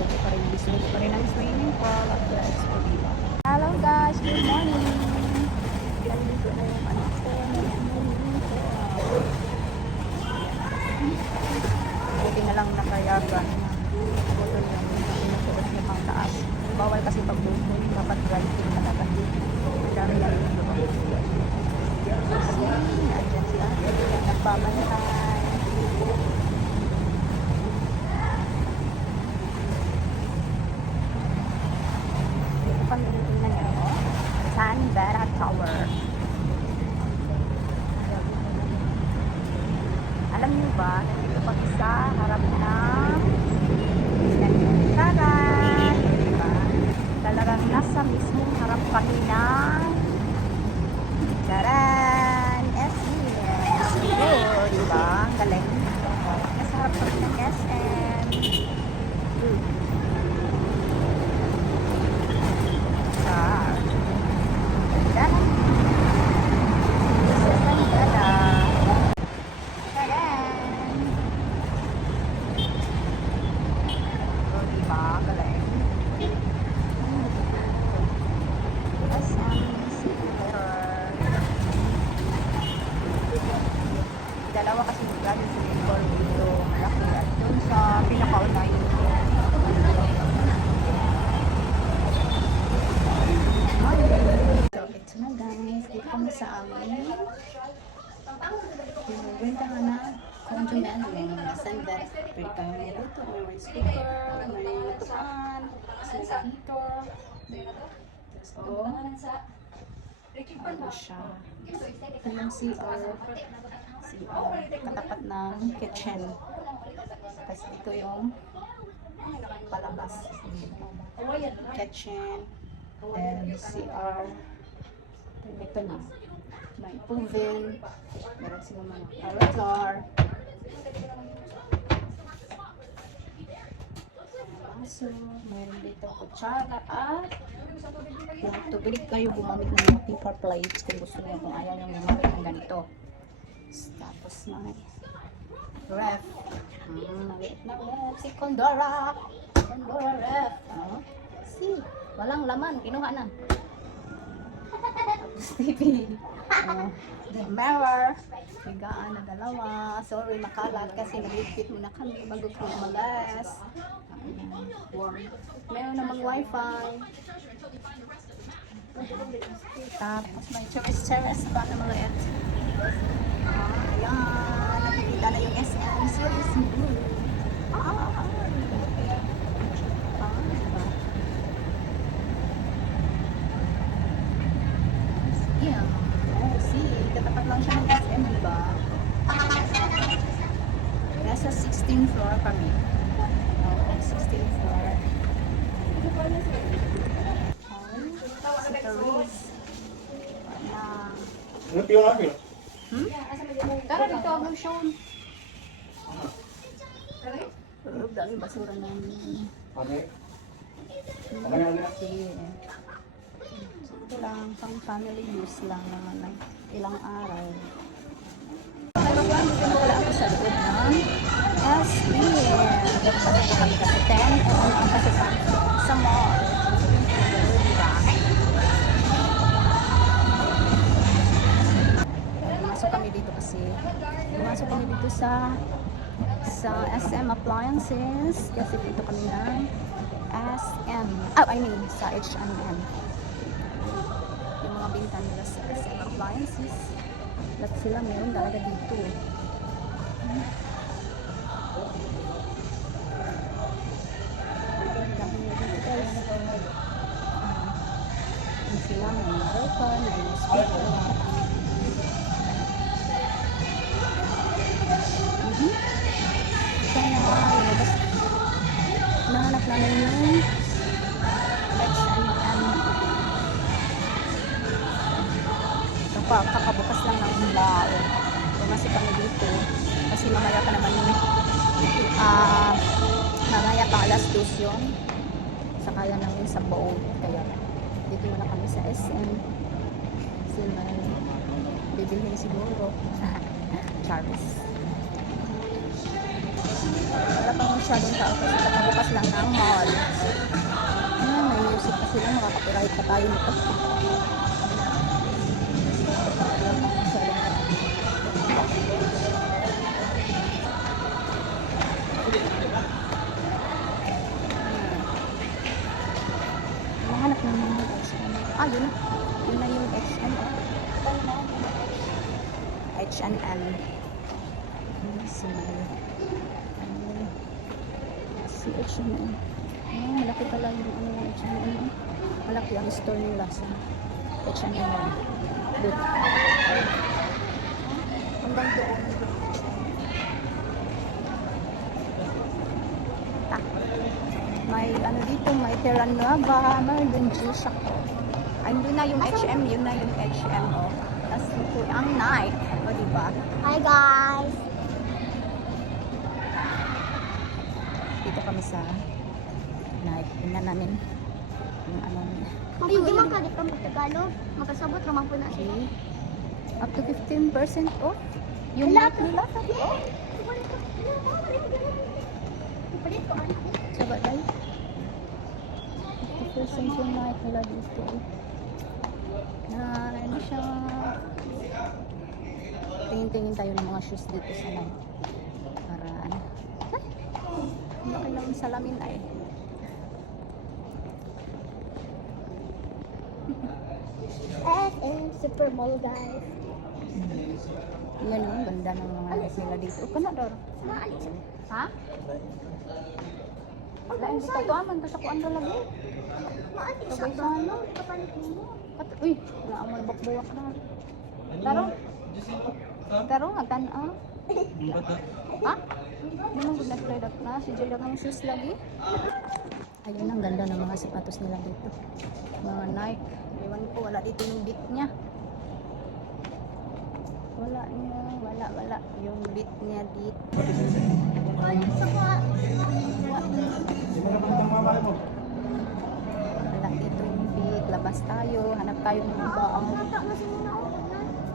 pa rin business pa rin ang swimming pool at the Viva. Hello guys, good morning! Nandito na yung anak ko na. Buti na lang nakayagan na putol yung sinusuot niya pang taas. Bawal kasi pag bukol, dapat driving talaga. Ang dami na rin doon. Ayan sila. Nagpamantay. Dito kami tinitingnan nyo. Tower. Alam niyo ba, nandito kami sa harap ng Taran! Diba? Talagang nasa mismong harap kami ng Taran! SM! Siguro, diba? Ang galing. Nasa harap kami ng SM. Hmm. Ah. Ganda. Ganda. Taran! Oh, diba? Galing. SM Center. Dalawa kasi galing sa Bicol dito. Malaki at doon sa pinakaunay. So, ito na guys. Dito kami sa amin. Binibenta nga na. May mga sandal. Pwede kayo may luto. May rice. May lutuan. May heater. So, ano siya. Ito yung CR. CR. Katapat ng kitchen. Tapos ito yung palabas. Kitchen. And CR. Ito na. May oven. Meron silang mga altar. Aso. Meron dito kutsara at kung tubig kayo gumamit ng mga paper plates kung gusto niyo kung ayaw nyo gumamit ng ganito. Tapos may ref. Hmm, maliit na ref. Si Condora. Condora ref. Oh. Walang laman. Kinuha na. Tapos TV. Oh. The mirror. Higaan na dalawa. Sorry, makalat kasi nalipit muna kami bago kami warm. Meron namang wifi. Tapos may choice terrace pa na maliit. Ayan. Nakikita na yung SM Service ah, ah. Ah, 16 floor kami. Oh, 16 floor. Ano yung apil? Hmm? Tara dito, ang shown. Tara? Huwag dami basura namin. Okay. Okay, okay. Ito lang, pang family use lang naman. Ilang araw. Pero kung ano, wala ako sa loob ng kami kasi 10 and ano kasi sa, sa mall. Pumasok kami dito kasi pumasok kami dito sa sa SM Appliances kasi dito kami ng SM oh I mean sa H&M yung mga binta nila sa SM Appliances lahat sila meron talaga dito Ang may mga aircon mga speaker Mhm. Lumabas. Nahanap namin yung H&M. Kapa, kakabukas lang ng ilaw. Pumasok kami dito. Kasi mamaya pa naman yung ah mamaya pa alas dos yun. Sakaya namin sa boat. Kaya dito muna kami sa SM. Kasi may bibilhin siguro. Charles. Wala pang masyadong tao kasi kakabukas lang ng mall. Ah, may music pa sila. Makakapirahit pa tayo nito. Yun na yung. H&M. Si ano, si H&M. Ah, malaki pala yung ano yung H&M. Malaki ang store nila sa H&M. Doon. Hanggang doon. Ah. May ano dito, may Terra Nova, may dun G-Shock. Ay, doon na yung H&M, yun na yung H&M, oh. Tapos ang Nike, o diba? Hi guys! Dito kami sa Nike. Yun na namin yung ano nila. Mapagdi man ka di ka magtagalog. Makasabot naman po na siya. Okay. Up to 15% off. Yung Nike nila, oh. Ipalit ko ano? Saba dahil. 50% yung Nike nila dito. Na ano siya. Tingin-tingin tayo ng mga shoes dito sa Nike. Para ano. Ay! Laki lang ng salamin ay. SM Super Mall guys. Yan ang ganda ng mga sila dito. Kana dor. Maalis. Ha? Wala, hindi ka to aman. Basta ko ang lagi. Sabay siya sa ano? Kapalit mo. Kat uy, wala ang malbak-buwak na. Taro. Taro, agtan ah. Ha? Hindi mo good up na. Si Jada ng shoes lagi. Ayun, ang ganda ng mga sapatos nila dito. Mga Nike. Ewan ko, wala dito yung beat niya. Wala niya, wala, wala. Yung beat niya dito. Mga. Labas tayo. Hanap tayo ng na ako.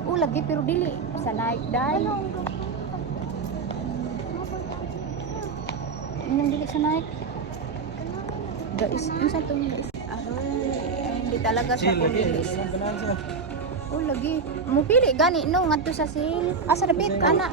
Oh, lagi pero dili. Sa Nike dahil. Ano ang gagawin? Yung dili sa Nike. Guys, yung sa itong guys. Hindi talaga siya pumilis. Oh, lagi. Mupili gani no ngadto sa sale. Ah, sa dapit ana.